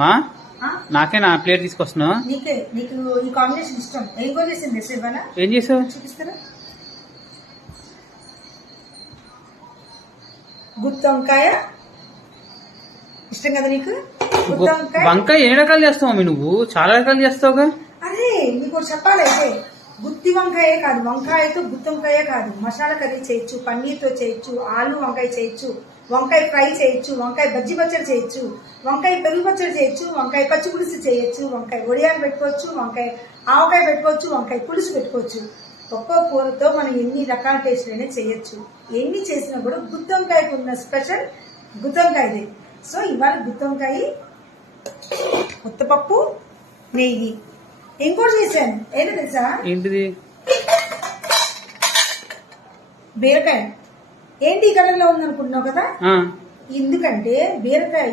మా నాకే నా ప్లేట్ తీసుకొస్తున్నా. నీకు ఈ కాంబినేషన్ ఇష్టం. ఏం కూర చేసింది ఇవ్వనా? ఏం చేసావు చూపిస్తారా? గుత్తి వంకాయ ఇష్టం కదా నీకు? వంకాయ ఎన్ని రకాలు చేస్తావు మమ్మీ? నువ్వు చాలా రకాలు చేస్తావుగా. అదే నీకు చెప్పాలైతే గుత్తి వంకాయే కాదు, వంకాయతో గుత్తి వంకాయే కాదు, మసాలా కర్రీ చేయొచ్చు, పన్నీర్తో చేయొచ్చు, ఆలు వంకాయ చేయొచ్చు, వంకాయ ఫ్రై చేయొచ్చు, వంకాయ బజ్జి పచ్చడి చేయొచ్చు, వంకాయ పెరుగు పచ్చడి చేయొచ్చు, వంకాయ పచ్చి పులుసు చేయొచ్చు, వంకాయ వడియాలు పెట్టుకోవచ్చు, వంకాయ ఆవకాయ పెట్టుకోవచ్చు, వంకాయ పులుసు పెట్టుకోవచ్చు. ఒక్కో కూరతో మనం ఎన్ని రకాల టేస్ట్ అయినా చేయొచ్చు. ఎన్ని చేసినా కూడా గుత్తి వంకాయకు ఉన్న స్పెషల్ గుత్తి వంకాయదే. సో ఇవాళ గుత్తి వంకాయ, ఉత్తపప్పు, నెయ్యి. ఇంకోటి చేశాను ఏంటో తెలుసా? ఏంటిది? బీరకాయ. ఏంటి కలర్ లో ఉందనుకుంటున్నావు కదా? ఎందుకంటే బీరకాయ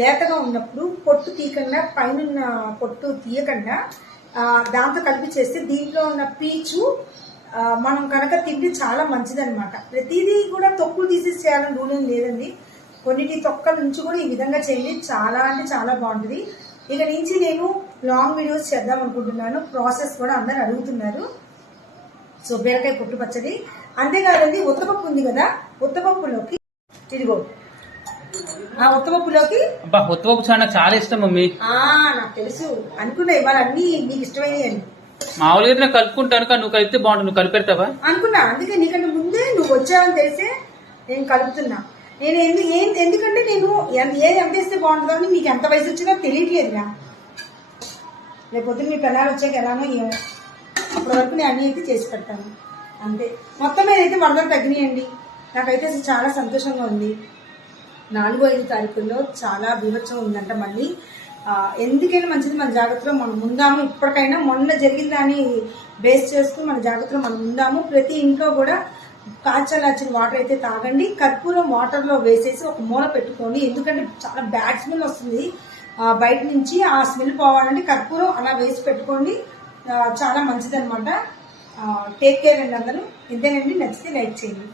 లేతగా ఉన్నప్పుడు పొట్టు తీయకుండా, పైన పొట్టు తీయకుండా దాంతో కలిపి చేస్తే దీంట్లో ఉన్న పీచు మనం కనుక తింటే చాలా మంచిదన్నమాట. ప్రతిదీ కూడా తొక్కులు తీసేసి చేయాలని రూల్ ఏం లేదండి. కొన్నిటి తొక్కల నుంచి కూడా ఈ విధంగా చేయండి, చాలా అంటే చాలా బాగుంటుంది. ఇక నుంచి నేను లాంగ్ వీడియోస్ చేద్దాం అనుకుంటున్నాను. ప్రాసెస్ కూడా అందరు అడుగుతున్నారు. సో బీరకాయ పొట్టు పచ్చడి. అంతేకాదండి, ఉత్తపప్పు ఉంది కదా, ఉత్తపప్పులోకి ఇదిగో ఆ ఉత్తపప్పులోకి ఉత్తపప్పు చాలా ఇష్టం మమ్మీ. నాకు తెలుసు అనుకున్నా ఇవాళ అన్ని నీకు ఇష్టమైనవి అని. మామూలుగా కలుపుకుంటాను కానీ నువ్వు కలిపితే బాగుంటుంది. నువ్వు కలిపెడతావా అనుకున్నా. అందుకే నీకంటే ముందే నువ్వు వచ్చావని తెలిసే నేను కలుపుతున్నా. నేను ఎందుకంటే నేను ఏది ఎంత వేస్తే బాగుంటుందో అని మీకు ఎంత వయసు వచ్చిందో తెలియట్లేదురా. రేపొద్దున మీ పిల్లలు వచ్చాక ఎలానో ఏమో, అప్పటి వరకు నేను అన్ని అయితే చేసి పెడతాను అంతే. మొత్తం మీద అయితే వరదలు తగ్గినాయండి. నాకైతే చాలా సంతోషంగా ఉంది. 4-5 తారీఖుల్లో చాలా బీభత్సం ఉందంట మళ్ళీ. ఎందుకైనా మంచిది మన జాగ్రత్తలో మనం ఉందాము. ఇప్పటికైనా మొన్న జరిగిందని బేస్ చేస్తూ మన జాగ్రత్తలో మనం ఉందాము. ప్రతి ఇంట్లో కూడా కాచలాచిన వాటర్ అయితే తాగండి. కర్పూరం వాటర్లో వేసేసి ఒక మూల పెట్టుకోండి. ఎందుకంటే చాలా బ్యాడ్ స్మెల్ వస్తుంది బయట నుంచి. ఆ స్మెల్ పోవాలంటే కర్పూరం అలా వేసి పెట్టుకోండి, చాలా మంచిది అనమాట. టేక్ కేర్ అండి అందరూ. ఇంతేనండి. నచ్చితే లైక్ చేయండి.